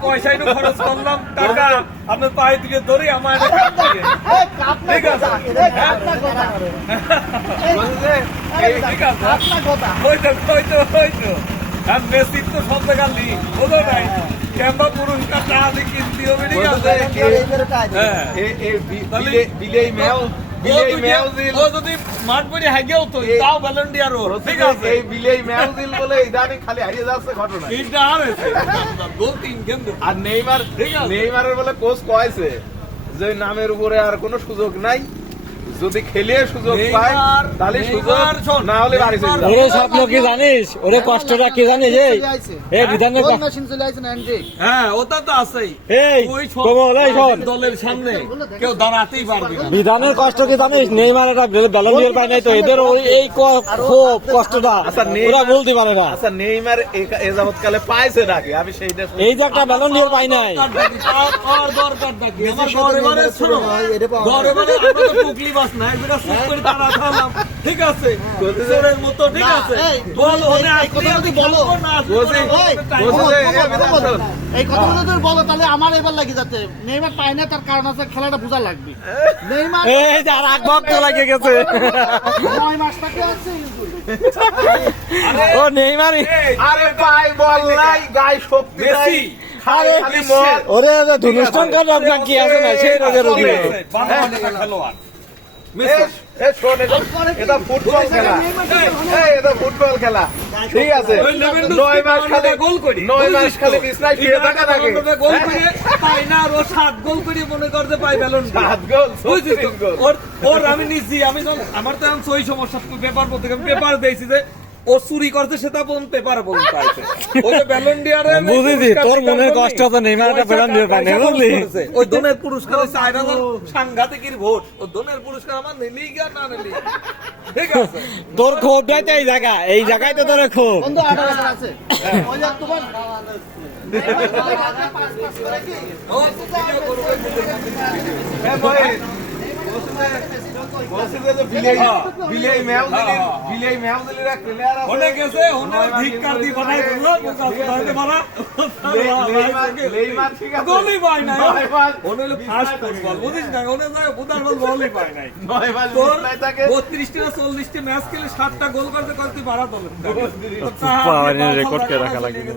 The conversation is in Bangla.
পয়সা একটু খরচ করলাম টাকা আপনার পায়ে দিকে ধরে আমার ঠিক আছে। ঠিক আছে কাপনা কথা। ওই তো আর সব জায়গা লিগ বোঝো নাই ক্যাম্বা পুরস্কার টাকা দিয়ে কিনতে হবে ঠিক আছে। হ্যাঁ বিলে- মেও আর কোন তিন কিন্তু আর নেইমার ঠিক আছে। নেইমারের বলে কোচ কয়েছে যে নামের উপরে আর কোনো সুযোগ নাই। যদি খেলে সুযোগ পায় তাহলে সুযোগ না হলে বাড়ি চলে যাবে। ওরে স্বপ্ন কি জানিস? ওরে কষ্টটা কি জানিস? এই এই বিধানের গোল মেশিন চলে আইছে না, এন্ড্রি। হ্যাঁ ওটা তো আছেই। এই ওই কমল এই শোন। দলের সামনে কেউ দাঁড়াতেই পারবে না। বিধানের কষ্ট কি জানিস? নেইমার এটা ব্যালন দিয়ে পায় নাই তো এদের ওই এই খুব কষ্টটা। আচ্ছা, ওরা নেইমার- বলতে পারে না। আচ্ছা নেইমার এ- এ যাবৎকালে পাইছে নাকি? আমি সেইটা এই যে একটা ব্যালন দিয়ে পাই নাই। দরকার নাকি? তার- তার দরকার নাকি? আমার শোনো, বাস না, একবারে চুপ করে তাড়া খাওয়ালাম। ঠিক আছে? চোরের মতো ঠিক আছে? বল। ওনে এই বলো। এই, কথাগুলো যদি বলো তাহলে আমার এবার লাগি যাতে নেইমার পায় না তার কারণ আছে খেলাটা বোঝা লাগবে। নেইমার এই যে আর লাগিয়ে গেছে। নয় মাস তাকে আছে ও আরে পাই বল নাই গায়ে শক্তি নাই। ওরে আছে না? সেই আছে, বাংলাদেশের খেলোয়াড়। এ, মেসি। এ, শোন, এটা- এটা ফুটবল খেলা। এটা ফুটবল খেলা। ঠিক আছে। নয় মাস খালি গোল করি। নয় মাস খালি বিছনায় শুয়ে থাকা থাকে গোল করে পায় না, ও সাত গোল করে মনে করতে পায় ব্যালন সাত গোল বুঝছিস তো? ছত্রিশ গোল। ওর ওর আমি নিচ্ছি আমি আমার তো এখন সই সমস্যা পেপার পড়তে পেপার দিয়েছি যে ও চুরি করছে সেটা পর্যন্ত পাইছে। ওই যে ব্যালন ডিয়ারে বুঝেছি, তোর মনের কষ্ট তো নেইমার একটা ব্যালন ডিয়ার পায় নাই, বুঝলি? ওই ধনের পুরস্কার হচ্ছে চার হাজার সাংঘাতিকের ভোট। ও ধনের পুরস্কার আমার নিলি গা না নিলি? ঠিক আছে। তোর ক্ষোভটাই তো এই জায়গা এই জায়গায় তো তোর ক্ষোভ। বন্ধু আঠারো আছে। ওই যে তোমার ও ভিডিও করবে এ, ভাই, বত্রিশটি না চল্লিশটি ম্যাচ খেলে সাতটা গোল করতে করতে বাড়া দলের বাবা, রেকর্ড করে রাখা লাগবে।